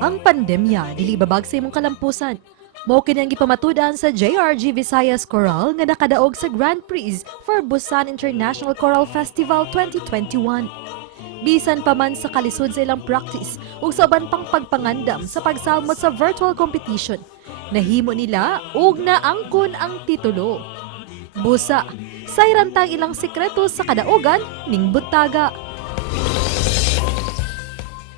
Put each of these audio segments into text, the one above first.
Ang pandemya dili babag sa imong kalampusan. Mao kini ang gipamatudan sa JRG Visayas Choral nga nakadaog sa Grand Prix for Busan International Choral Festival 2021. Bisan pa man sa kalisod sa ilang practice ug sa uban pang pagpangandam sa pagsalmot sa virtual competition, nahimo nila ug naangkon ang titulo. Busa, sayrantang ilang sekreto sa kadaugan ning butaga.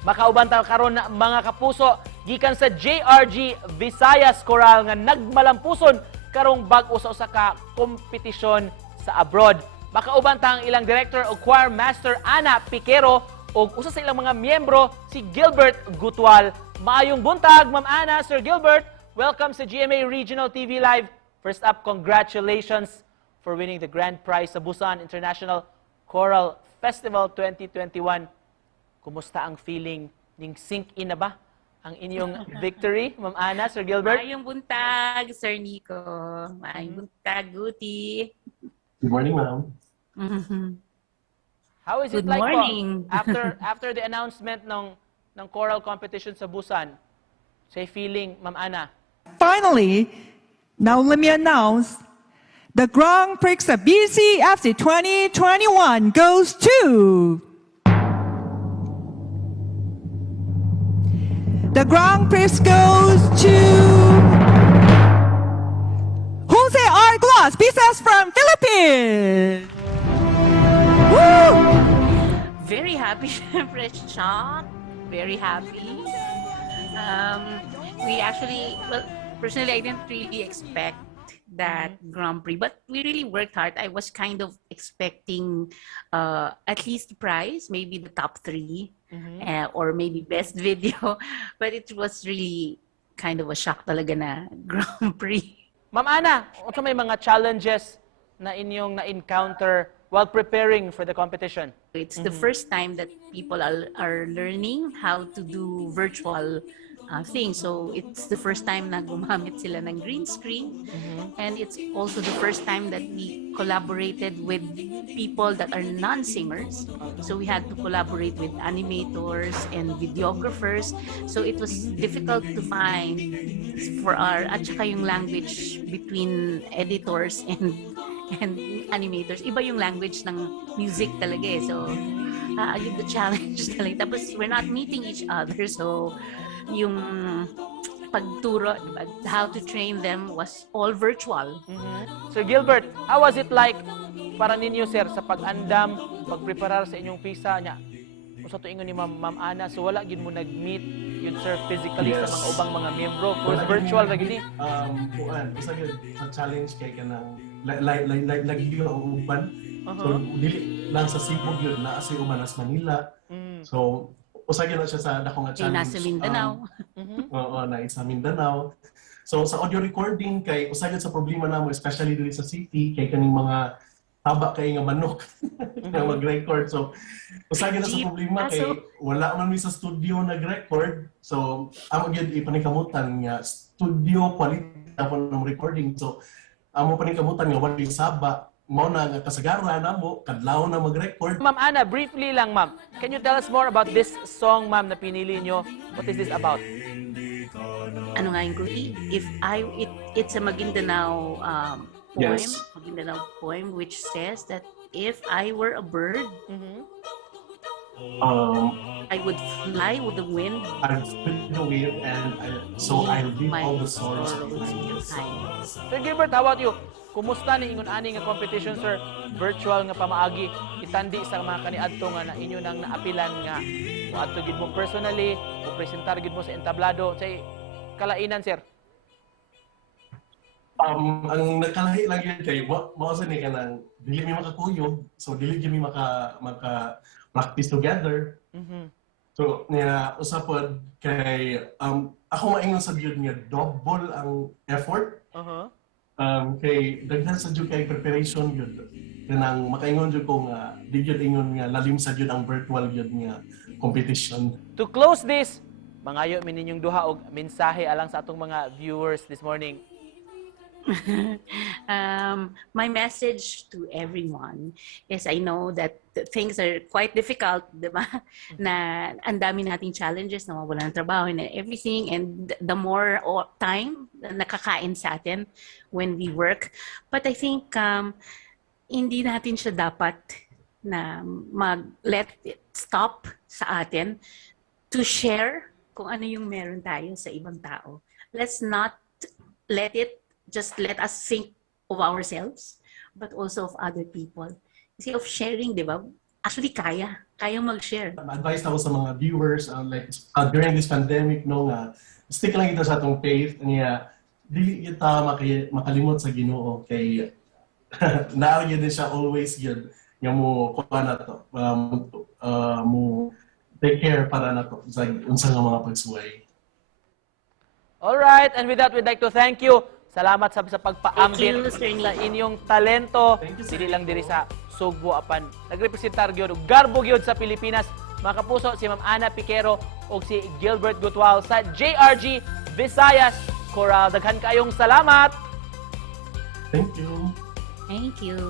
Makauban ta karon na mga kapuso gikan sa JRG Visayas Choral nga nagmalampuson karong bag-o sa usa ka kompetisyon sa abroad. Makauban ta ang ilang director o choir master Ana Piquero o usa sa ilang mga miyembro si Gilbert Gutwal. Maayong buntag, Ma'am Ana, Sir Gilbert. Welcome sa GMA Regional TV Live. First up, congratulations for winning the grand prize sa Busan International Choral Festival 2021. Kumusta ang feeling? Ning sink in na ba ang inyong victory, Ma'am Ana, Sir Gilbert? Maayong buntag, Sir Nico. Maayong buntag, Guti. Good morning, ma'am. How is it Good like morning. po, after the announcement ng choral competition sa Busan? Say feeling, Ma'am Ana? Finally, now let me announce the Grand Prix of BCFC 2021 goes to the Grand Prix goes to Jose R. Glass, BCS from Philippines. Woo! Very happy, syempre, shocked. Very happy. We actually, well, personally, I didn't really expect that Grand Prix, but we really worked hard. I was kind of expecting at least the prize, maybe the top 3, or maybe best video, but it was really kind of a shock talaga na Grand Prix. Ma'am Ana, ano may mga challenges na inyong na-encounter while preparing for the competition? It's the first time that people are learning how to do virtual things. So it's the first time na gumamit sila ng green screen. And it's also the first time that we collaborated with people that are non-singers. So we had to collaborate with animators and videographers. So it was difficult to find for our, at saka yung language between editors and animators. Iba yung language ng music talaga eh. So, yun the challenge talaga. Tapos, we're not meeting each other. So, yung pagturo, how to train them was all virtual. Sir Gilbert, how was it like para ninyo, sir, sa pag-andam, pagpreparar sa inyong pisa niya? Kung sa tuingon ni Ma'am Ana, so wala gid mo nag-meet yun, sir, physically sa mga ubang mga miyembro. Kung virtual ra gid ni. Kuan, isa gyud sa challenge kay kanang lagi gyud ang uban. So dili lang sa Cebu gyud na sa uban sa Manila. So usa gyud na siya sa dako nga challenge. Nasa Mindanao. Oo, na sa Mindanao. So sa audio recording kay usa gyud sa problema namo especially dili sa city kay kaning mga haba kay nga manok na mag-record. So usa gyud na sa problema kay wala man mi sa studio nag-record. So amo gyud ipanikamutan nga studio quality tapon ng recording. So amo panikamutan nga wala saba mao na nga kasagaran namo kadlaw na mag-record. Ma'am Ana, briefly lang, ma'am. Can you tell us more about this song, ma'am, na pinili nyo? What is this about? Ano nga yung Guti? It's a Maguindanao poem. Yes. Maguindanao poem which says that if I were a bird, I would fly with the wind. I'll split the wave and so I'll leave all the sorrows behind. Sir Gilbert, how about you? Kumusta ni ingon ani nga competition, sir? Virtual nga pamaagi, itandi sa mga kaniadto nga na inyo nang naapilan nga o adto gid mo personally o presentar gid mo sa entablado say kalainan, sir. Ang nakalahi lang yun kay mao sa ni kanang dili mi makakuyog, so dili gyud mi maka practice together. So niya usapod kay ako maingon sa gyud nga double ang effort. Kay daghan sa jud kay preparation gyud kanang makaingon jud ko nga di gyud ingon nga lalim sa jud ang virtual gyud nga competition. To close this, mangayo mi ninyong duha og mensahe alang sa atong mga viewers this morning. My message to everyone is I know that things are quite difficult, di ba? Na ang dami nating challenges, nawawala ng trabaho and everything, and the more time na nakakain sa atin when we work. But I think hindi natin siya dapat na let it stop sa atin to share kung ano yung meron tayo sa ibang tao. Let's not let us think of ourselves, but also of other people. Kasi of sharing, di ba? Actually, kaya mag-share. Advice na ko sa mga viewers, during this pandemic, no, nga, stick lang kita sa atong faith, niya, dili kita makalimot sa Ginoo kay naaw yun din siya always yun, nga mo kuha na to, mo take care para na to sa unsa nga mga pagsuway. Alright, and with that, we'd like to thank you. Salamat sa pagpaambit Thank you, Sir sa inyong talento. Thank you, Sir Dili lang diri sa Sugbo apan nagrepresentar gyud og garbo gyud sa Pilipinas. Mga kapuso, si Ma'am Ana Piquero o si Gilbert Gutwal sa JRG Visayas Choral. Daghan kayong salamat. Thank you. Thank you.